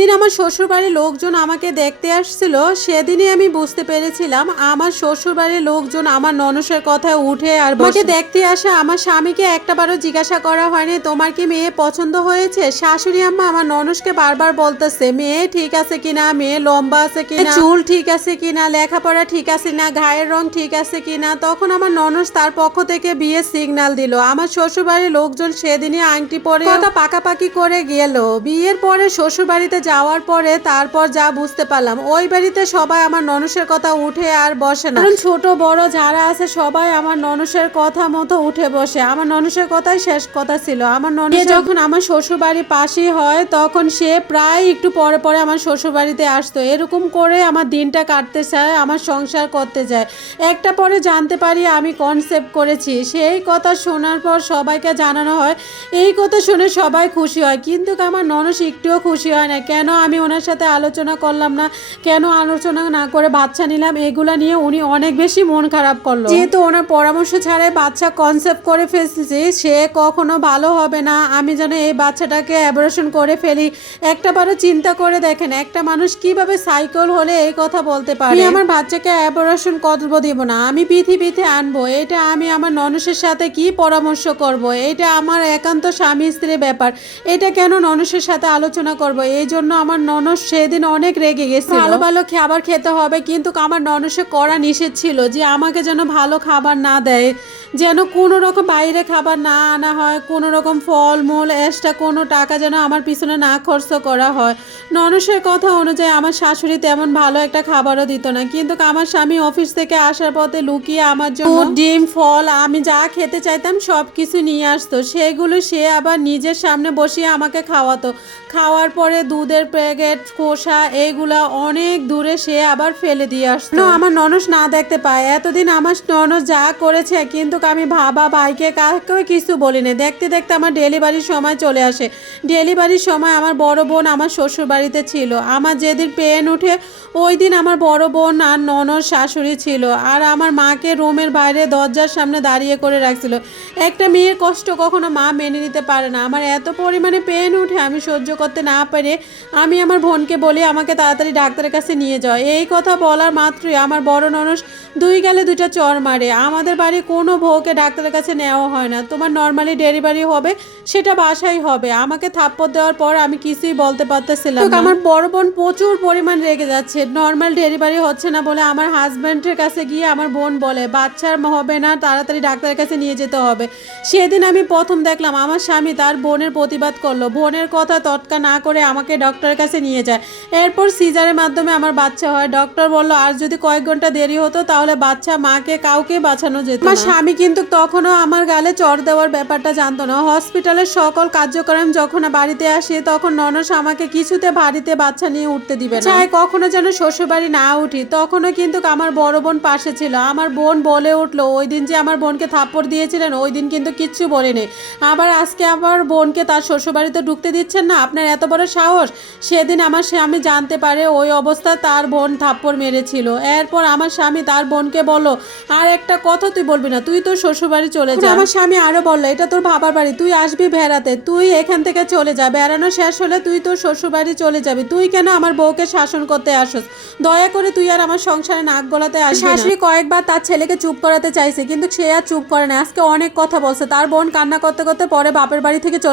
যেদিন আমার শ্বশুরবাড়ির লোকজন আমাকে দেখতে আসছিল সেদিনই আমি বুঝতে পেরেছিলাম আমার শ্বশুরবাড়ির লোকজন আমার ননসের কথায় উঠে আর আমাকে দেখতে আসা আমার স্বামীকে একটাবারও জিজ্ঞাসা করা হয়নি তোমার কি মেয়ে পছন্দ হয়েছে? শাশুড়ি আম্মা আমার ননসকে বারবার বলতেছে মেয়ে ঠিক আছে কিনা মেয়ে লম্বা আছে কিনা চুল ঠিক আছে কিনা লেখাপড়া ঠিক আছে না গায়ের রং ঠিক আছে কিনা? তখন আমার ননস তার পক্ষ থেকে বিয়ে সিগন্যাল দিল। আমার শ্বশুরবাড়ির লোকজন সেদিনই আংটি পরে কথা পাকাপাকি করে গেল। বিয়ের পরে শ্বশুর বাড়িতে যাওয়ার পরে তারপর যা বুঝতে পারলাম ওই বাড়িতে সবাই আমার ননসের কথা উঠে আর বসে না। কারণ ছোট বড় যারা আছে সবাই আমার ননসের কথা মতো উঠে বসে। আমার ননসের কথাই শেষ কথা ছিল। আমার ননস যখন আমার শ্বশুর বাড়ি পাশেই হয় তখন সে প্রায় একটু পরে পরে আমার শ্বশুর বাড়িতে আসতো। এরকম করে আমার দিনটা কাটতে চায় আমার সংসার করতে যায় একটা পরে জানতে পারি আমি কনসেপ্ট করেছি। সেই কথা শোনার পর সবাইকে জানানো হয়। এই কথা শুনে সবাই খুশি হয়। কিন্তু আমার ননস একটুও খুশি হয় না। কেন আমি ওনার সাথে আলোচনা করলাম না? কেন আলোচনা না করে বাচ্চা নিলাম? এগুলা নিয়ে উনি অনেক বেশি মন খারাপ করল। যেহেতু ওনার পরামর্শ ছাড়াই বাচ্চা কনসেপ্ট করে ফেলছি সে কখনো ভালো হবে না। আমি যেন এই বাচ্চাটাকে অ্যাবরেশন করে ফেলি। একটা বারো চিন্তা করে দেখেন একটা মানুষ কীভাবে সাইকেল হলে এই কথা বলতে পারে? আমি আমার বাচ্চাকে অ্যাবরেশন করব দিব না। আমি পৃথিবীতে আনব। এটা আমি আমার ননসের সাথে কি পরামর্শ করব? এটা আমার একান্ত স্বামী স্ত্রীর ব্যাপার। এটা কেন ননসের সাথে আলোচনা করব? এই জন্য আমার ননস সেদিন অনেক রেগে গেছে ভালো ভালো খাবার খেতে হবে, কিন্তু আমার ননসে করা নিষেধ ছিল যে আমাকে যেন ভালো খাবার না দেয়। যেন কোনো রকম বাইরে খাবার না আনা হয় কোনো রকম ফল মূল এক্সট্রা কোনো টাকা যেন আমার পিছনে না খরচ করা হয়। ননসের কথা অনুযায়ী আমার শাশুড়ি তেমন ভালো একটা খাবারও দিত না। কিন্তু আমার স্বামী অফিস থেকে আসার পথে লুকিয়ে আমার জন্য ডিম ফল আমি যা খেতে চাইতাম সব কিছু নিয়ে আসতো। সেগুলো সে আবার নিজের সামনে বসিয়ে আমাকে খাওয়াতো। খাওয়ার পরে দুধের প্যাকেট খোসা এইগুলা অনেক দূরে সে আবার ফেলে দিয়ে আসতো। আমার ননস না দেখতে পায়? এতদিন আমার ননস যা করেছে কিন্তু আমি ভাবা ভাইকে, কাউকে কিছু বলিনি। দেখতে দেখতে আমার ডেলিভারির সময় চলে আসে। ডেলিভারির সময় আমার বড় বোন আমার শ্বশুর বাড়িতে ছিল। আমার যেদিন পেন উঠে ওই দিন আমার বড় বোন আর ননদ শাশুড়ি ছিল। আর আমার মাকে রুমের বাইরে দরজার সামনে দাঁড়িয়ে করে রাখছিল। একটা মেয়ের কষ্ট কখনো মা মেনে নিতে পারে না। আমার এত পরিমাণে পেন উঠে আমি সহ্য করতে না পেরে আমি আমার বোনকে বলি, আমাকে তাড়াতাড়ি ডাক্তারের কাছে নিয়ে যাও। এই কথা বলার মাত্রই আমার বড় ননস দুই গেলে দুইটা চর মারে। আমাদের বাড়ি কোনো বউকে ডাক্তারের কাছে নেওয়া হয় না। তোমার নর্মালি ডেলিভারি হবে সেটা বাসাই হবে। আমাকে থাপ্পড় দেওয়ার পর আমি কিছুই বলতে পারতেছিলাম আমার বড় বোন প্রচুর পরিমাণ রেগে যাচ্ছে। নর্মাল ডেলিভারি হচ্ছে না বলে আমার হাজব্যান্ডের কাছে গিয়ে আমার বোন বলে বাচ্চার হবে না তাড়াতাড়ি ডাক্তারের কাছে নিয়ে যেতে হবে। সেদিন আমি প্রথম দেখলাম আমার স্বামী তার বোনের প্রতিবাদ করল। বোনের কথা তৎকা না করে আমাকে ডক্টরের কাছে নিয়ে যায়। এরপর সিজারের মাধ্যমে আমার বাচ্চা হয়। ডক্টর বলল আর যদি কয়েক ঘণ্টা দেরি হতো তাহলে বাচ্চা মাকে কাউকে বাঁচানো যেত আমার স্বামী কিন্তু তখনও আমার গালে চর দেওয়ার ব্যাপারটা জানতো না। হসপিটালের সকল কার্যক্রম যখন বাড়িতে আসে, তখন ননস আমাকে কিছুতে বাড়িতে বাচ্চা নিয়ে উঠতে দিবে চাই কখনো যেন শ্বশুরবাড়ি না উঠি, তখনও কিন্তু আমার বড় বোন পাশে ছিল। আমার বোন বলে উঠল, ওই দিন যে আমার বোনকে থাপ্পড় দিয়েছিলেন, ওই দিন কিন্তু কিচ্ছু বলেনি। আবার আজকে আমার বোনকে তার শ্বশুরবাড়িতে ঢুকতে দিচ্ছেন না? আপনার এত বড় সাহস? সেদিন আমার স্বামী জানতে পারে ওই অবস্থা তার বোন থাপ্পড় মেরেছিল। এরপর আমার স্বামী তার বোনকে বলল, আর একটা কথা তুই বলবি না, তুই তোর শ্বশুরবাড়ি চলে যা। আমার স্বামী আরও বলল এটা তোর বাবার বাড়ি তুই আসবি বেড়াতে তুই এখান থেকে চলে যা বেড়ানো শেষ হলে তুই তোর শ্বশুরবাড়ি চলে যাবি তুই কেন আমার বউকে শাসন করতে আসস? দয়া করে তুই আর আমার সংসারে নাক গলাতে আসবি শাশুড়ি কয়েকবার তার ছেলেকে চুপ করাতে চাইছে কিন্তু সে আর চুপ করে না। আজকে অনেক কথা বলছে তার বোন কান্না করতে করতে পরে বাপের বাড়ি থেকে চলে